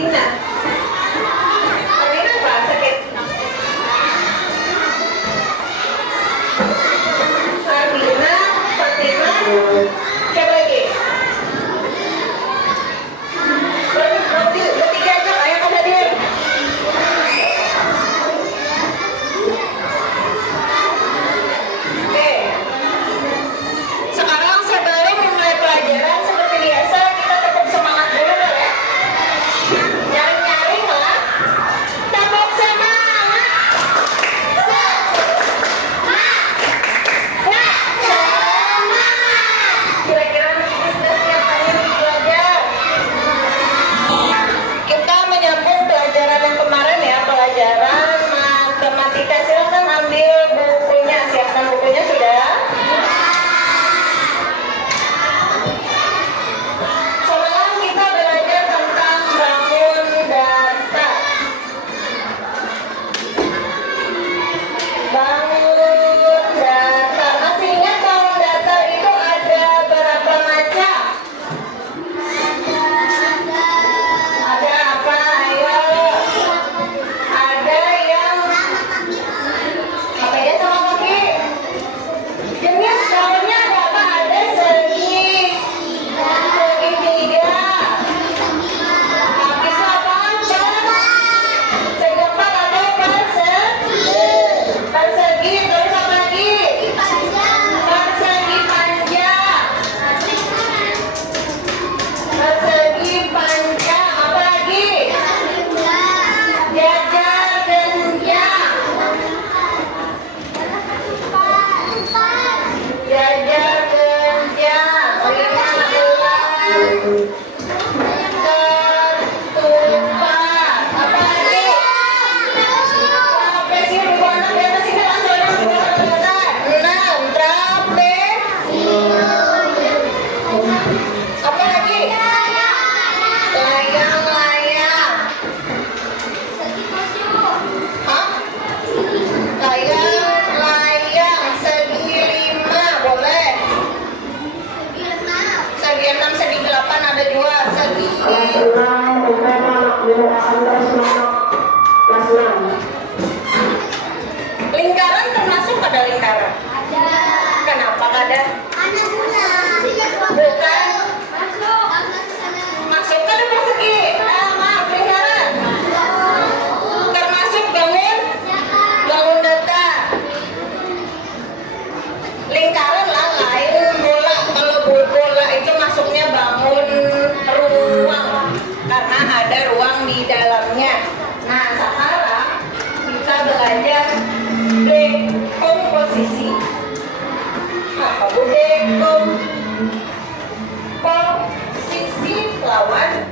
Dina. Dina apa? Sakit? Ardina, Fatima, siapa lagi? Bertiga aja, ayo kan hadir. Oke. Sekarang sebelum memulai pelajaran seperti biasa kita tetap semangat dulu ya. Nyaring-nyaring lah. Tetap semangat. Kira-kira sudah siap hari ini belajar? Kita menyambung pelajaran yang kemarin ya, pelajaran matematika. Silakan ambil bukunya, siapkan bukunya sudah. Semalam kita belajar tentang bangun data. Bangun data. Masih ingat bangun data itu ada berapa macam? Ada apa? Ayo. Ada yang apa ya sama kaki? Jenis daunnya ada apa? Ada segitiga. Habis apa? Segi empat atau persegi. Terus apa lagi? Persegi panjang. Persegi panjang. Apa lagi? Jajar genjang. Jajar genjang. 15. Ketupat. Apa lagi? Trapesi ribuan di atas ini langsung yang kelihatan. 6. Trapesium. Apa lagi? Layang-layang. Hah? Layang-layang. Segi 5 boleh. Segi 6, segi 8 ada juga. Segi lingkaran termasuk pada lingkaran. Kenapa nggak ada? Bukan. Masuk kan persegi. Maaf, lingkaran. Termasuk bangun data. Lingkaran lah lain bola. Kalau bola itu masuknya bangun ruang karena ada ruang di dalamnya. Nah, sekarang kita belajar dekomposisi. Apa bu dekomposisi lawan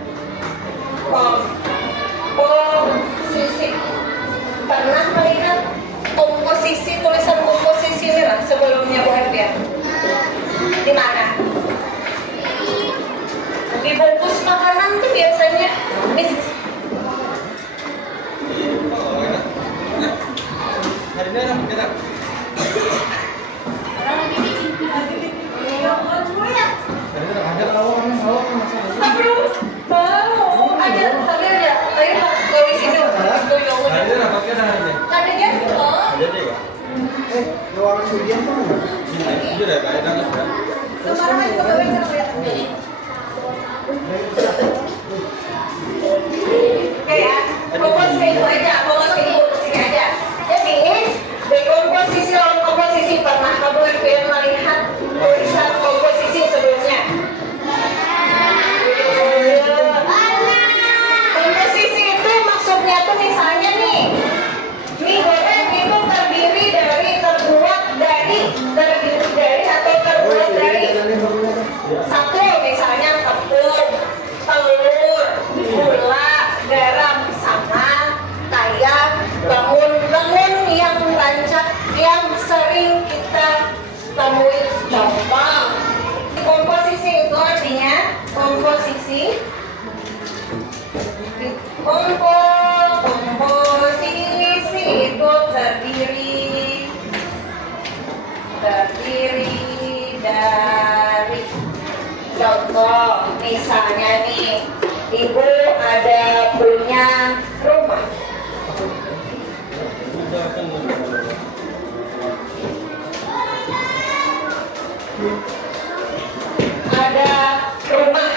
komposisi? Pernah melihat komposisi, tulisan komposisi ini lah sebelumnya Bu Herbian? Di mana? Di bungkus makanan tuh biasanya. Miss. Oke ya, fokus ke itu aja, fokus ke ibu sini aja. Jadi dekomposisi lawan komposisi, pernah kamu melihat tulisan komposisi sebelumnya? Komposisi itu maksudnya tuh misalnya nih, mie goreng itu terdiri dari atau terbuat dari satu, misalnya tepung, telur, gula, garam, sama kayak bangun yang rancak yang sering kita temui. Contoh komposisi itu artinya komposisi itu terdiri dari contoh misalnya nih, ibu ada punya rumah. Ada rumah.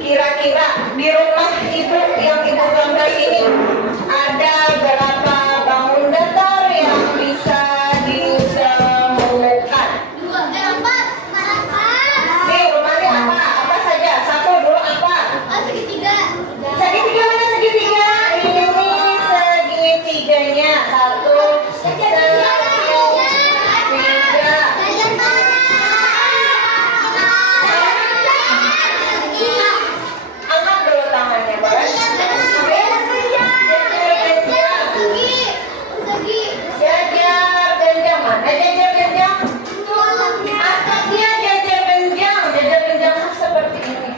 Kira-kira di rumah ibu yang ibu gambar ini ada berapa bangun datar yang bisa ditemukan? Nih rumahnya apa? Apa saja? Satu dulu apa? Segitiga. Segitiga mana segitiga? Ini segitiganya. Satu, segitiga. Angkat dulu tangannya, boleh? Jajar genjang mana? Jajar genjang? Atapnya jajar genjang. Jajar genjang seperti ini.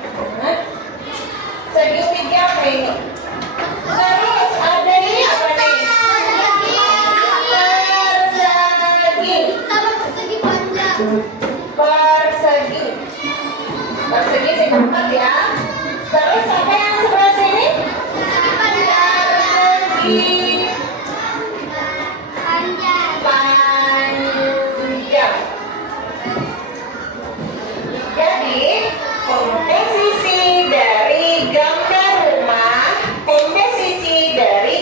Segitiga apa ini? Terus ada ini apa nih? Persegi. Persegi singkat ya. Terus apa yang sebelah sini? Persegi panjang. Jadi komposisi dari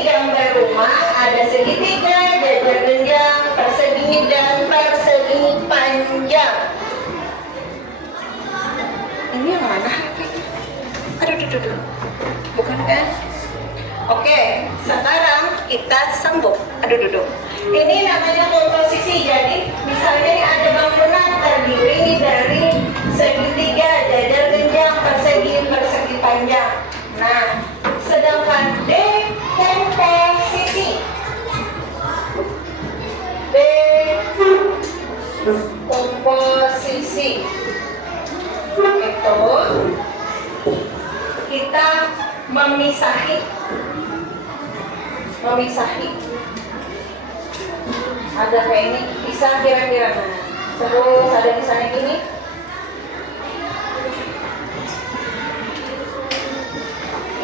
gambar rumah ada segitiga, jajar genjang, persegi dan persegi panjang. Ini yang mana? Aduh. Bukan kan? Oke, sekarang kita sambung. Aduh. Ini namanya komposisi. Jadi, misalnya ini ada bangunan terdiri dari segitiga, jajar genjang, persegi panjang. Nah, sedangkan D komposisi itu kita memisahi ada kayak ini pisah kira-kira mana, terus ada misalnya gini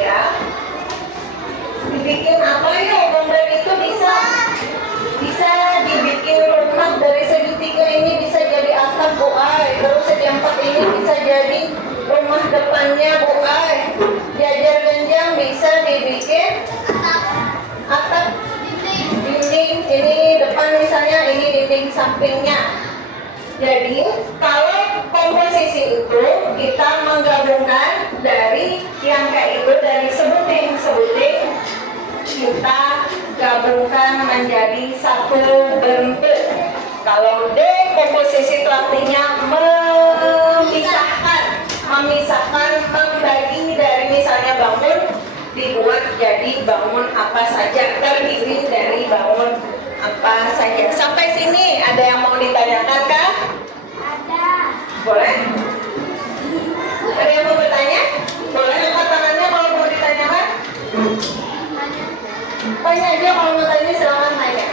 ya, dibikin apa ya gambar itu bisa dibikin rumah dari segitiga ini bisa jadi atap Bu Ai, terus segi empat ini bisa jadi rumah depannya Bu Ai, jajar genjang bisa dibikin atap dinding, ini depan misalnya, ini dinding sampingnya. Jadi kalau komposisi itu kita menggabungkan dari yang kayak itu, dari sebuting kita gabungkan menjadi satu bentuk. Kalau D komposisi itu artinya memisahkan, membagi dari misalnya bangun dibuat jadi bangun apa saja, terdiri dari bangun apa saja. Sampai sini ada yang mau ditanyakan kah? Ada. Boleh? Ada yang mau bertanya? Boleh angkat tangannya kalau mau ditanyakan? Tanya aja kalau mau tanya, silakan tanya.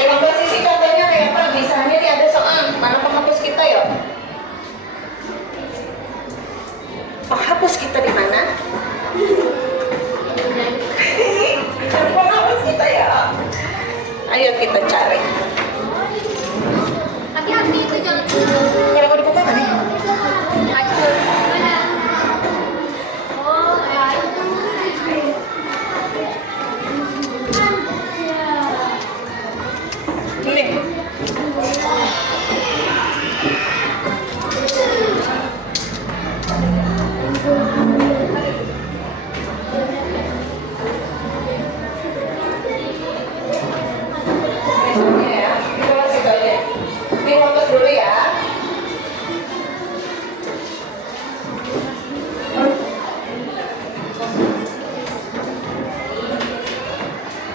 Komposisi contohnya kayak apa? Misalnya nih ada soal, mana penghapus kita ya? Penghapus kita di mana? Penghapus kita ya? Ayo kita cari. Hati-hati itu jangan. Kenapa dibuka kan nih? Hancur. Mana? Oh, ya itu. Ini. Dulu ya.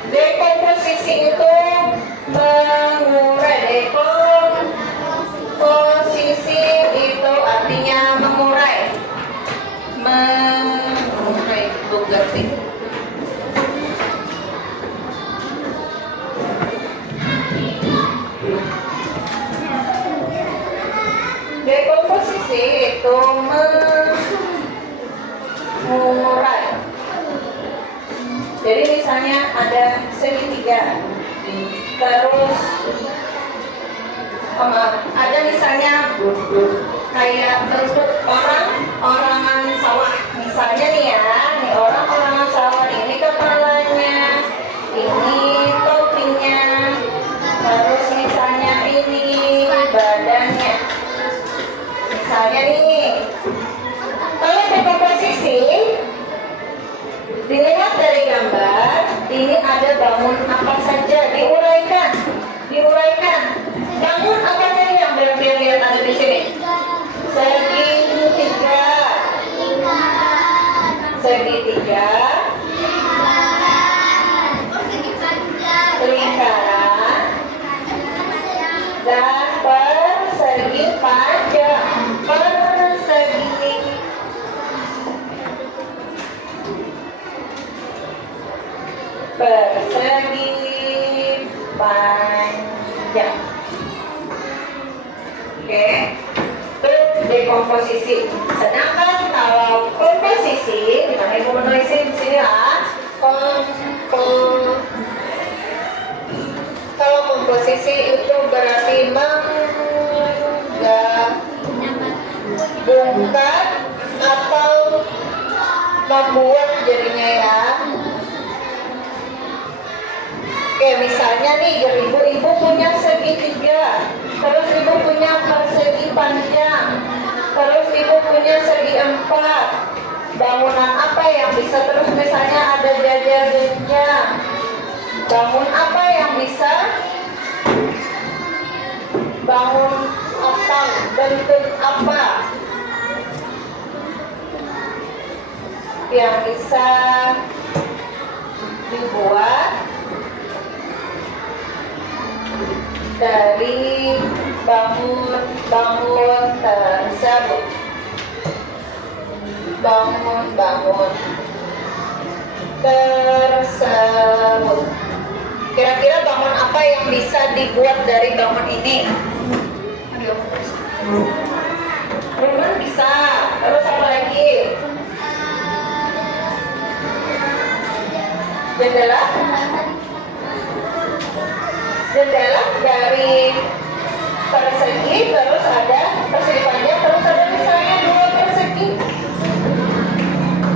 Dekomposisi itu mengurai. Dekomposisi itu artinya mengurai. Mengurai itu ngerti. Dekomposisi itu misalnya ada segitiga, terus ada misalnya kayak bentuk orangan sawah, misalnya nih ya, nih orangan sawah, ini kepalanya, ini topinya, terus misalnya ini badannya, misalnya nih. Kalau dekomposisi dilihat dari gambar, ini ada bangun apa saja, diuraikan. Bangun apa saja yang lihat ada di sini? Segitiga, lingkaran, dan persegi panjang. Persegi panjang. Oke, itu dekomposisi. Sedangkan kalau komposisi, kita ibu menulisin di sini ya. Kalau komposisi itu berarti menggabungkan atau membuat jadinya ya. Oke, misalnya nih ibu punya segitiga, terus ibu punya persegi panjang, terus ibu punya segi empat. Bangunan apa yang bisa terus misalnya ada jajarnya? Bangun apa yang bisa? Bangun apa? Bentuk apa yang bisa dibuat dari bangun tersebut? Bangun tersebut. Kira-kira bangun apa yang bisa dibuat dari bangun ini? Rumah bisa. Terus apa lagi? Jendela dari persegi, terus ada persegi panjang, terus ada misalnya dua persegi,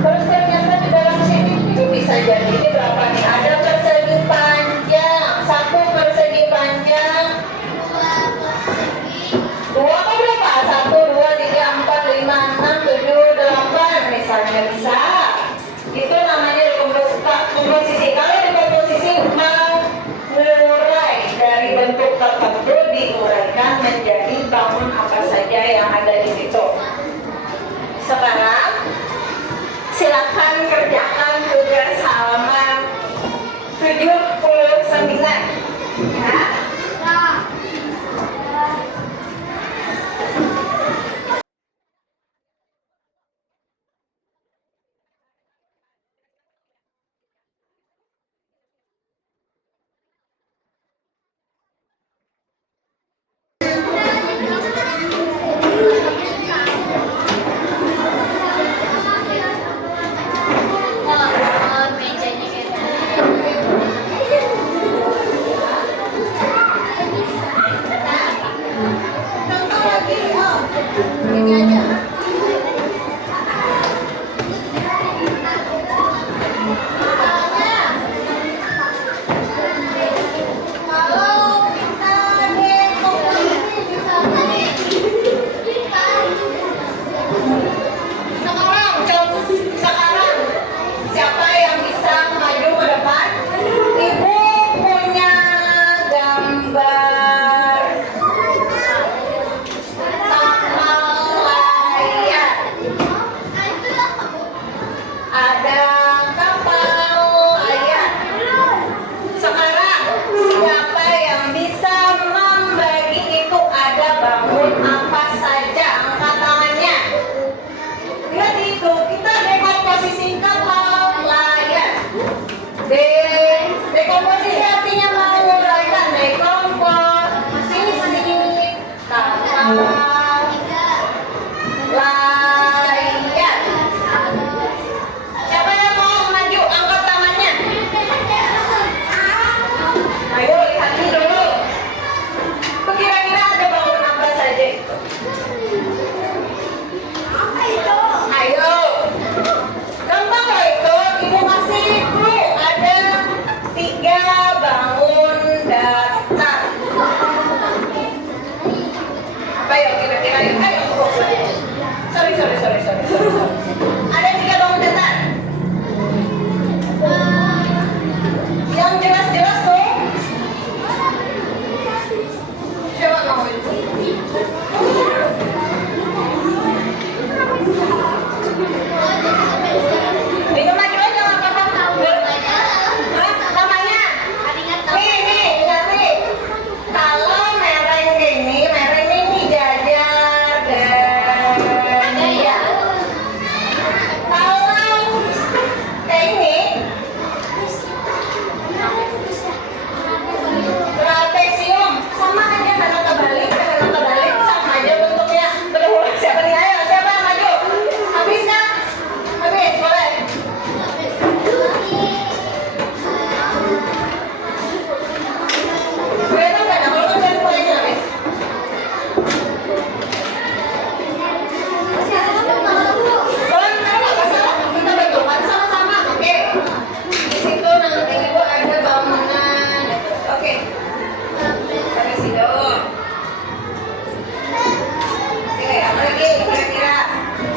terus ternyata di dalam sini ini bisa jadi ini berapa nih? Ada persegi panjang, satu persegi panjang, dua apa berapa?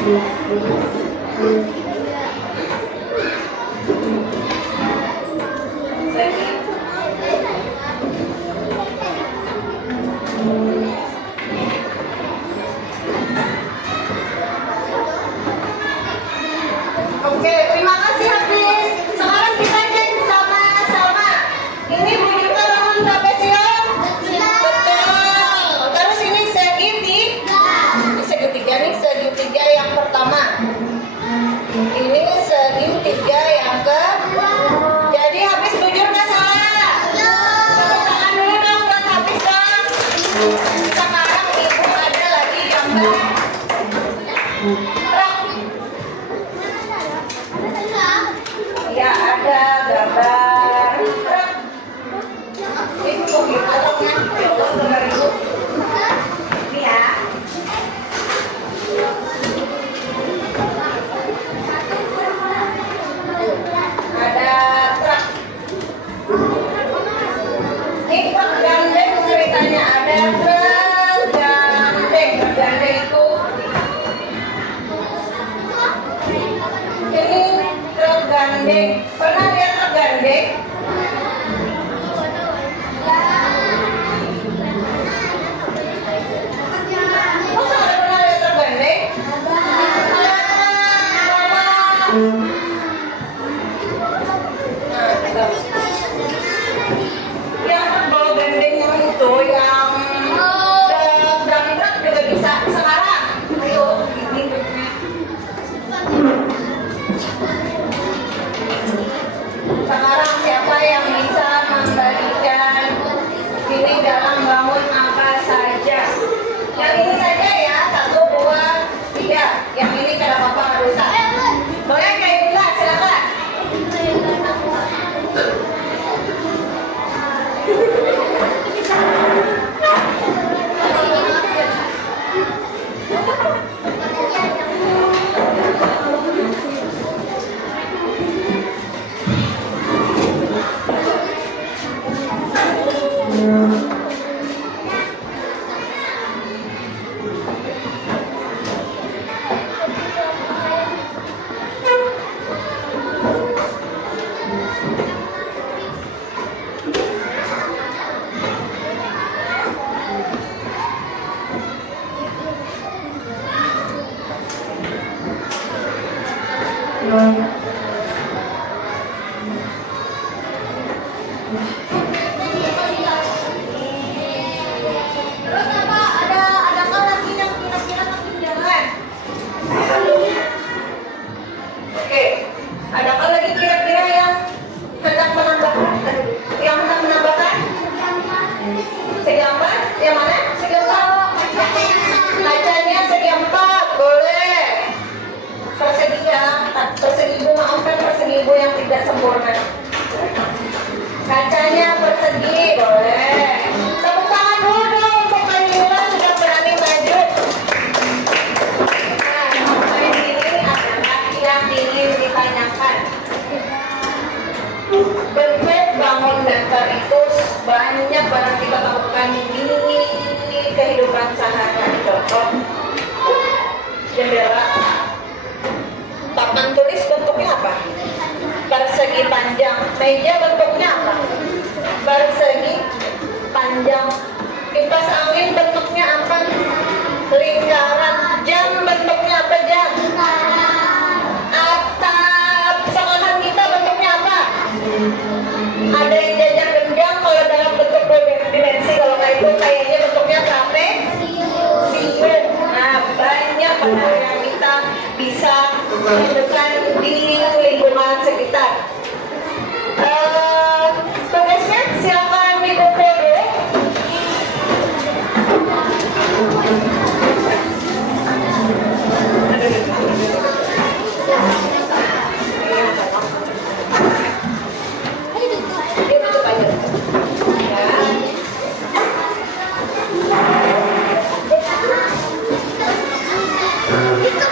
Oke, terima kasih habis. Sekarang kita cek sama-sama. Ini bunyikan bangun sampai siang. Betul. Terus ini segitiga. Ini segitiga nih, segitiga yang pertama. Ini segitiga yang kedua. Jadi habis bujur nggak salah? Tepuk tangan dulu dong buat habis dong. Sekarang ibu ada lagi gambar. Ya ada gambar truk. Itu gitu truknya. Coba gambar itu. Ini ya. Ada truk. Ini truk gandeng ceritanya ada truk gandeng. Truk gandeng itu ini truk gandeng. Pernah lihat truk gandeng? Masa nggak pernah lihat truk gandeng? Yang bawa gandeng yang itu yang drum truk juga bisa sekarang. Ayo, ini truknya. Sekarang siapa yang bisa membagikan ini dalam bangun apa saja? Yang ini saja ya, 1, 2, 3. Yang ini cara papa nggak rusak. Boleh kayak gila, silakan. Terus apa? Adakah lagi yang kira-kira ketinggalan? Oke, adakah lagi kira-kira yang hendak menambahkan? Yang hendak menambahkan? Segi 4? Yang mana? Segi 4? Kacanya segi 4, boleh. Persegi ya, persegi ibu, maafkan persegi ibu yang tidak sempurna. Kacanya persegi, boleh. Tepuk tangan dulu dong untuk Manila sudah berani maju. Nah, sampai sini adalah yang ingin ditanyakan. Bentuk bangun dasar itu banyak barang kita temukan di kehidupan sehari-hari. Contoh jendela. Papan tulis bentuknya apa? Persegi panjang. Meja bentuknya apa? Persegi panjang. Kipas angin bentuknya apa? Lingkaran. Jam bentuknya apa jam? Atap sekolahan kita bentuknya apa? Ada yang jajar genjang kalau dalam bentuk dimensi, kalau nggak itu kayaknya bentuknya trapesium. Nah, banyak hal yang kita bisa temukan di lingkungan sekitar. Tugasnya silakan dikumpul dulu. Itu